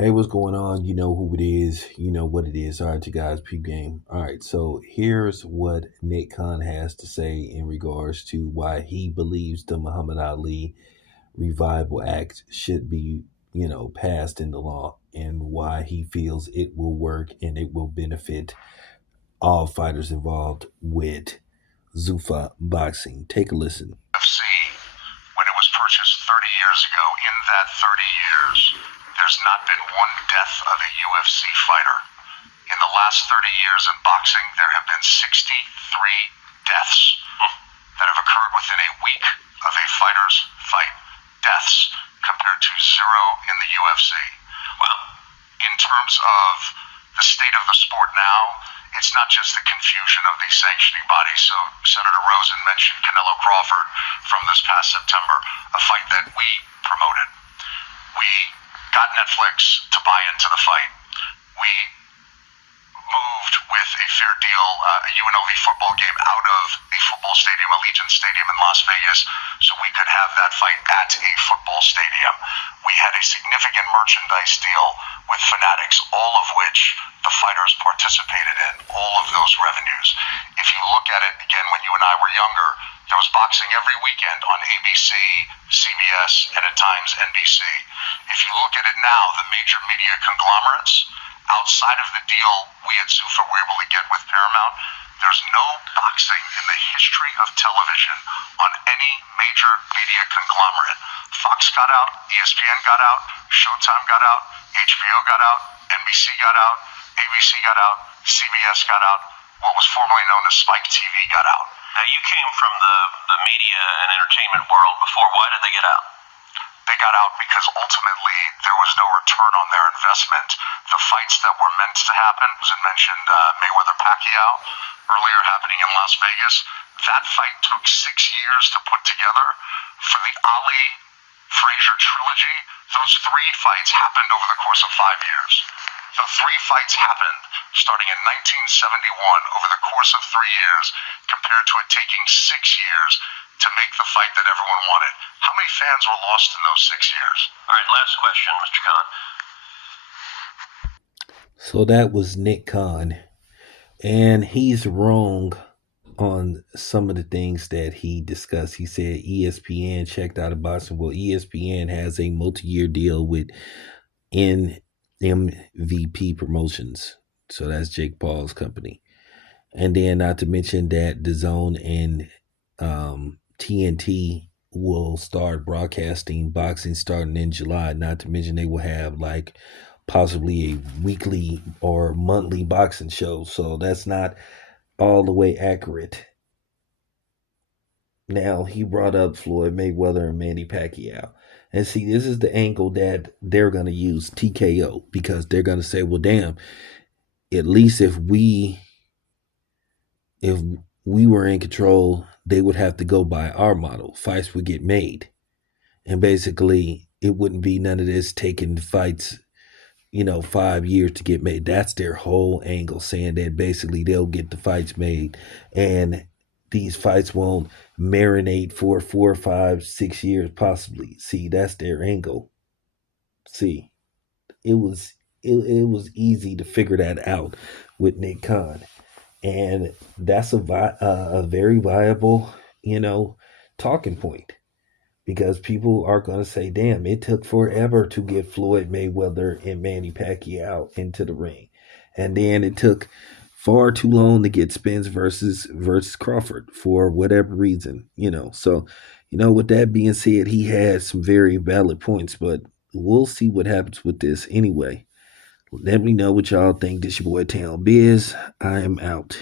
Hey, what's going on? You know who it is. You know what it is. All right, you guys, peep game. All right, so here's what Nick Khan has to say in regards to why he believes the Muhammad Ali Revival Act should be, passed into law and why he feels it will work and it will benefit all fighters involved with Zuffa boxing. Take a listen. UFC, when it was purchased 30 years ago, in that 30 years, there's not been one death of a UFC fighter. In the last 30 years in boxing, there have been 63 deaths that have occurred within a week of a fighter's fight. Deaths compared to zero in the UFC. Well, in terms of the state of the sport now, it's not just the confusion of the sanctioning bodies. So Senator Rosen mentioned Canelo Crawford from this past September, a fight that we promoted. We got Netflix to buy into the fight. We moved with a fair deal, a UNLV football game out of the football stadium, Allegiant Stadium in Las Vegas, so we could have that fight at a football stadium. We had a significant merchandise deal with Fanatics, all of which the fighters participated in, all of those revenues. If you look at it, again, when you and I were younger, there was boxing every weekend on ABC, CBS, and at times NBC. If you look at it now, the major media conglomerates, outside of the deal we at Zuffa were able to get with Paramount, there's no boxing in the history of television on any major media conglomerate. Fox got out, ESPN got out, Showtime got out, HBO got out, NBC got out, ABC got out, CBS got out, what was formerly known as Spike TV got out. Now, you came from the media and entertainment world before. Why did they get out? They got out because ultimately there was no return on their investment. The fights that were meant to happen, as I mentioned, Mayweather-Pacquiao, earlier happening in Las Vegas, that fight took 6 years to put together. For the Ali Frazier trilogy, those 3 fights happened over the course of 5 years. The 3 fights happened starting in 1971 over the course of 3 years, compared to it taking 6 years to make the fight that everyone wanted. How many fans were lost in those 6 years? All right, last question, Mr. Khan. So that was Nick Khan, and he's wrong on some of the things that he discussed. He said ESPN checked out of boxing. Well, ESPN has a multi-year deal with NMVP Promotions. So that's Jake Paul's company. And then not to mention that DAZN and TNT will start broadcasting boxing starting in July. Not to mention they will have like possibly a weekly or monthly boxing show. So that's not all the way accurate. Now, he brought up Floyd Mayweather and Manny Pacquiao. And see, this is the angle that they're going to use, TKO, because they're going to say, well, damn, at least if we were in control, they would have to go by our model. Fights would get made. And basically, it wouldn't be none of this taking fights 5 years to get made. That's their whole angle, saying that basically they'll get the fights made and these fights won't marinate for 4, 5, 6 years possibly. See, that's their angle. See, it was easy to figure that out with Nick Khan, and that's a very viable talking point. Because people are going to say, damn, it took forever to get Floyd Mayweather and Manny Pacquiao into the ring. And then it took far too long to get Spence versus Crawford for whatever reason, So, with that being said, he had some very valid points, but we'll see what happens with this anyway. Let me know what y'all think. This your boy Town Biz. I am out.